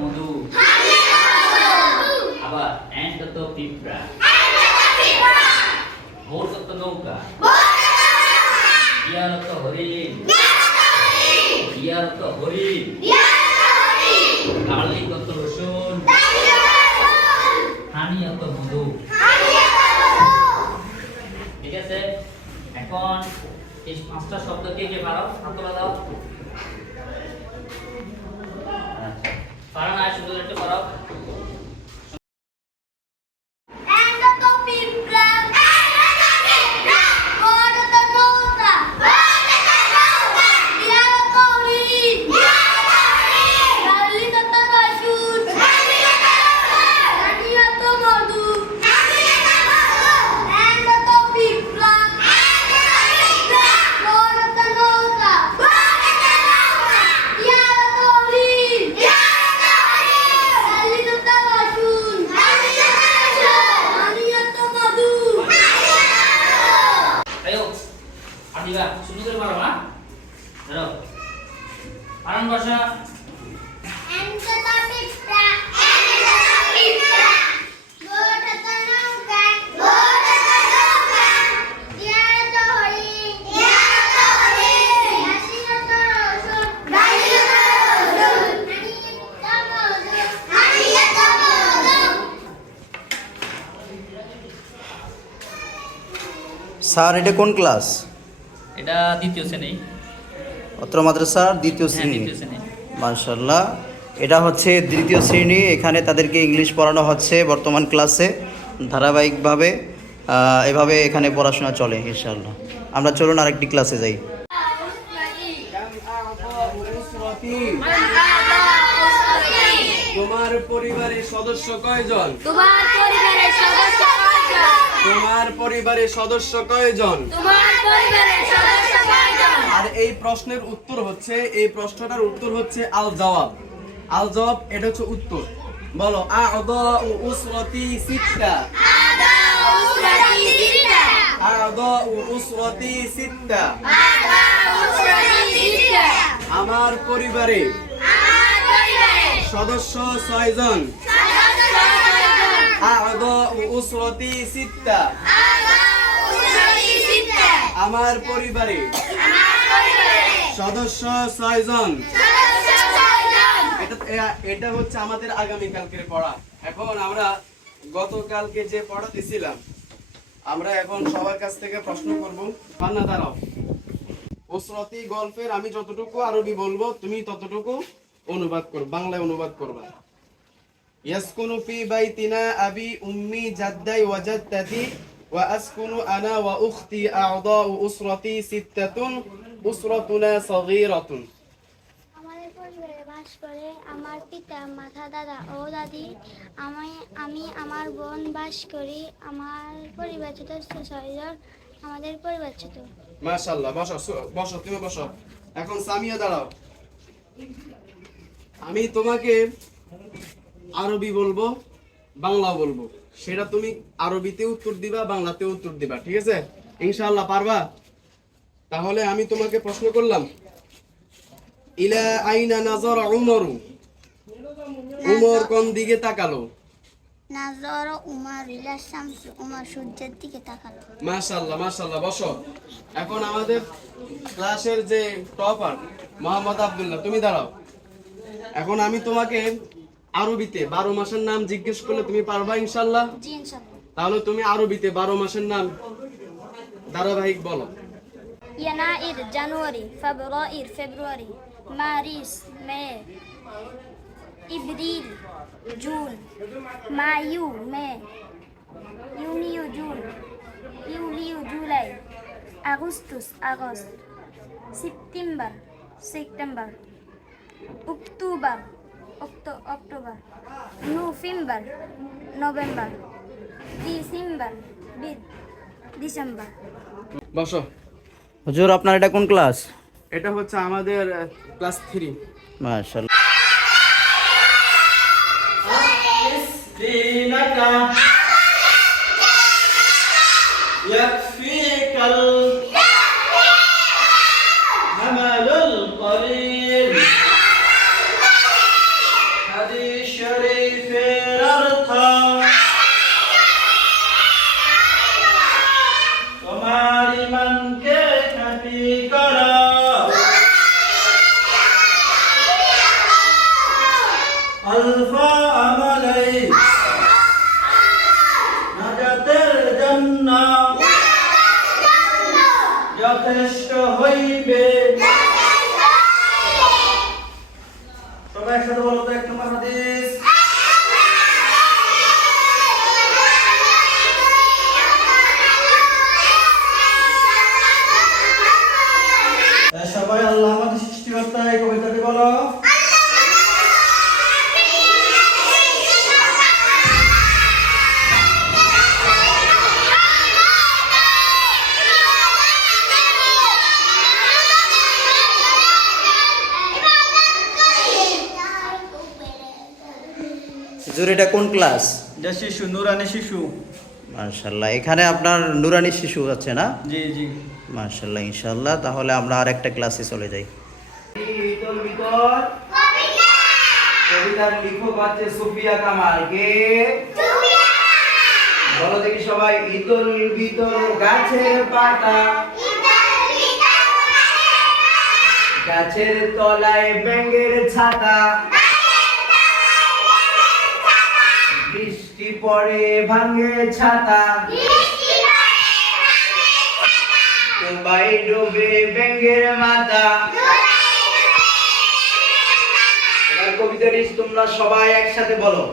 মধু। আবার এন কত পিঁপড়া। ভোর কত নৌকা। ইয়ার কত হরিণ। ইয়ার কত হরিণ। কালি কত রসুন। হানি অত মধু। ঠিক আছে? এখন এই পাঁচটা শব্দকে কে ধরো পারন ভাষা স্যার এটা কোন ক্লাস? এটা দ্বিতীয় শ্রেণি। অত্র মাদ্রাসার দ্বিতীয় হ্যাঁ শ্রেণি। দ্বিতীয় মার্শাল্লাহ এটা হচ্ছে দ্বিতীয় শ্রেণি। এখানে তাদেরকে ইংলিশ পড়ানো হচ্ছে বর্তমান ক্লাসে। ধারাবাহিকভাবে এভাবে এখানে পড়াশোনা চলে ইনশাল্লাহ আমরা চলুন আরেকটি ক্লাসে যাই। তোমার পরিবারের সদস্য কয়জন? তোমার পরিবারের সদস্য তোমার পরিবারের সদস্য কয়জন? তোমার পরিবারের সদস্য কয়জন? আর এই প্রশ্নের উত্তর হচ্ছে এই প্রশ্নটার উত্তর হচ্ছে আল জবাব আল জবাব এটা হচ্ছে উত্তর। বলো আদা উসরতি সিত্তা। আদা উসরাতি সিত্তা। আদা উসরতি সিত্তা। আদা উসরাতি সিত্তা। আমার পরিবারে আমার পরিবারের সদস্য ছয়জন। উসরতি সিত্তা। আমার পরিবারে। সদস্য ছয়জন এটা এটা হচ্ছে আমাদের আগামী কালকের পড়া। এখন আমরা গতকালকে যে পড়া দিছিলাম আমরা এখন সবার কাছ থেকে প্রশ্ন করব পান্না দাঁড়াও। ওসরতি গল্পের আমি যতটুকু আরবি বলব তুমি ততটুকু অনুবাদ কর বাংলায় অনুবাদ করবা। জাদ্দাই ওয়া জাদ্দাতি ওয়া আসকুনু আনা ওয়া উখতি আ'দাউ উসরতি সিত্তাতুন উসরাতুনা সাগীরাতুন। আমাদের পরিবারে বাস করে আমার পিতা মাতা দাদা ও দাদি। আমি আমি আমার বোন বাস করি। আমার পরিবার সদস্য ছয়জন। আমাদের পরিবার ছোট। মাশাআল্লাহ বসো বসো তুমি বসো। এখন সামিয়া দাঁড়াও। আমি তোমাকে আরবি বলব বাংলা বলব। সেটা তুমি আরবিতে উত্তর দিবা বাংলাতে উত্তর দিবা ঠিক আছে? ইনশাআল্লাহ পারবা? তাহলে আমি তোমাকে প্রশ্ন করলাম। ইলা আইনা নাজর উমরু? উমর কোন দিকে তাকালো? নাজর উমার ইলা শামস উমার সূর্যের দিকে তাকালো। মাশাল্লাহ মাশাল্লাহ বসো। এখন আমাদের ক্লাসের যে টপার মোহাম্মদ আব্দুল্লাহ তুমি দাঁড়াও। এখন আমি তোমাকে আরবিতে বারো মাসের নাম জিজ্ঞেস করলে তুমি পারবা ইনশাল্লাহ? তাহলে তুমি আরবিতে বারো মাসের নাম ধারাবাহিক বলো। ইয়ানাইর January February February March May April June মায়ু May ইউনিও জুন ইউলিও জুলাই আগস্টুস August September September October octo- October. November. November December December. বসো। হুজুর আপনার এটা কোন ক্লাস? এটা হচ্ছে আমাদের ক্লাস থ্রি। মার্শাল্লাহ হইবে। সবাই একসাথে বলো তো এক নম্বর হাদিস। হুজুর এটা কোন ক্লাস যে শিশু নুরানি শিশু। মার্শাল্লাহ এখানে আপনার নুরানি শিশু আছে না? জি জি। মার্শাল্লাহ ইনশাল্লাহ তাহলে আমরা আর একটা ক্লাসে চলে যাই। কবিতার লেখক আছে সুফিয়া কামাল কে? বলো দেখি সবাই ঈদুল ভিতর গাছের পাতা। গাছের তলায় ব্যাঙের ছাতা। পড়ে ভাঙে ছাতা। ডুবাই ডুবে বেঙ্গের মাথা এবার কবিতাটি তোমরা সবাই একসাথে বলো।